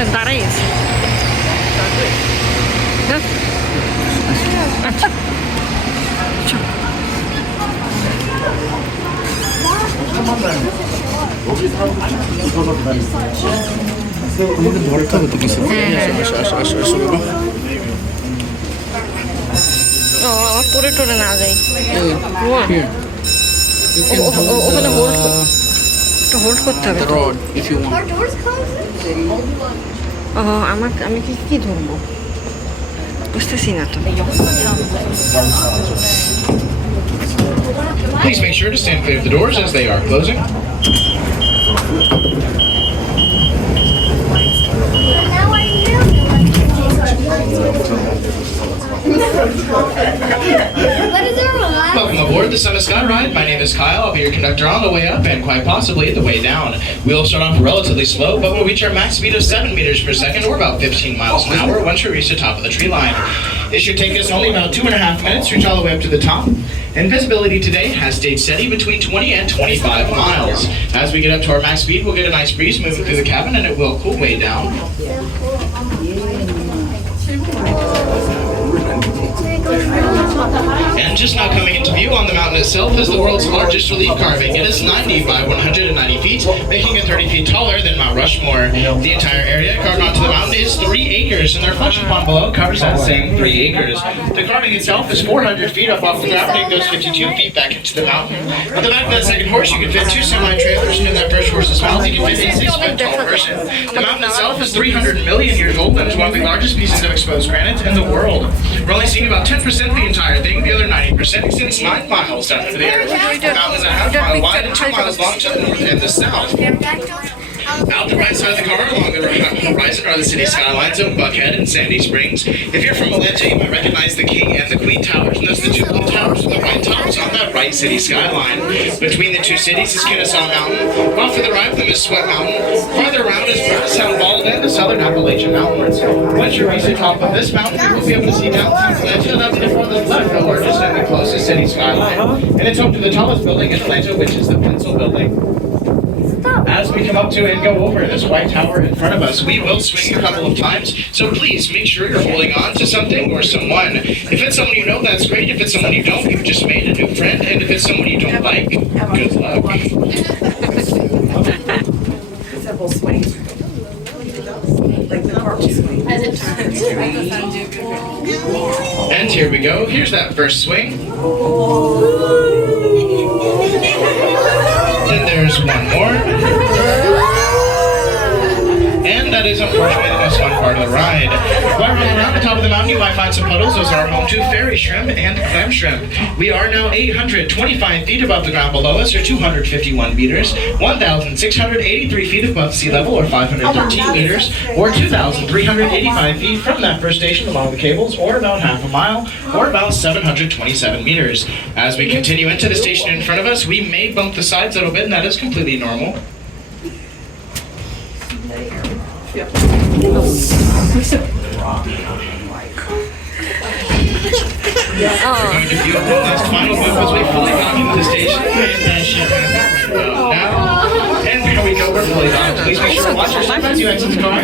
করেন, দাঁড়াই আছে। হ্যাঁ আচ্ছা আমাকে ধরতে হবে তো কিছু। ও আমার পরে টরে না যাই। Here. You can hold ওখানে হোল্ড হোল্ড করতে হবে the তো। rod if you want. Our doors closed? ও আমি কি ধরবো বুঝতেছি না তো। Please make sure to stand clear of the doors as they are closing. Now I know. What is our alarm? Welcome aboard the Sun to Sky ride. My name is Kyle. I'll be your conductor on the way up and quite possibly the way down. We'll start off relatively slow, but we'll reach our max speed of 7 meters per second, or about 15 miles an hour, once we reach the top of the tree line. It should take us only about 2.5 minutes to reach all the way up to the top. And visibility today has stayed steady between 20 and 25 miles. As we get up to our max speed, we'll get a nice breeze moving through the cabin, and it will cool way down. And just now coming into view on the mountain itself is the world's largest relief carving. It is 90 by 190 feet, making it 30 feet taller than Mount Rushmore. The entire area carved onto the mountain is 3 acres, and the reflection pond below covers that same 3 acres. The carving itself is 400 feet up off the ground and goes 52 feet back into the mountain. At the back of that second horse, you can fit 2 semi-trailers, and in that first horse's mouth, you can fit a 6-foot tall person. The mountain itself is 300 million years old and is one of the largest pieces of exposed granite in the world. We're only seeing about 10% of the entire thing. The other 90% extends 9 miles down into the earth. The mountain is a half mile wide and 2 miles long to the north and the south. Out the right side of the car along the horizon are the city skylines of Buckhead and Sandy Springs. If you're from Atlanta, you might recognize the King and the Queen Towers, and those are the 2 blue towers with the white tops on that right city skyline. Between the 2 cities is Kennesaw Mountain. Off to the right of them is Sweat Mountain. Farther around is Sound Bald and the Southern Appalachian Mountains. Once you reach the top of this mountain, you will be able to see downtown Atlanta, and up to the farthest left, the largest and the closest city skyline. And it's home to the tallest building in Atlanta, which is the Pencil Building. As we come up to and go over this white tower in front of us, we will swing a couple of times, so please make sure you're holding on to something or someone. If it's someone you know, that's great. If it's someone you don't, you've just made a new friend. And if it's someone you don't like, good luck. Several swings. Like the car swing. And here we go. Here's that first swing. Then there's one more. And that is unfortunately the most fun part of the ride. While rolling around the top of the mountain, you might find some puddles. Those are home to fairy shrimp and clam shrimp. We are now 825 feet above the ground below us, or 251 meters, 1,683 feet above sea level, or 513 meters, or 2,385 feet from that first station along the cables, or about half a mile, or about 727 meters. As we continue into the station in front of us, we may bump the sides a little bit, and that is completely normal. We're going to view the last final bump as we fully dock into the station, and that should happen right about now. And there we go, we're fully docked. Please make sure to watch your step as you exit the car.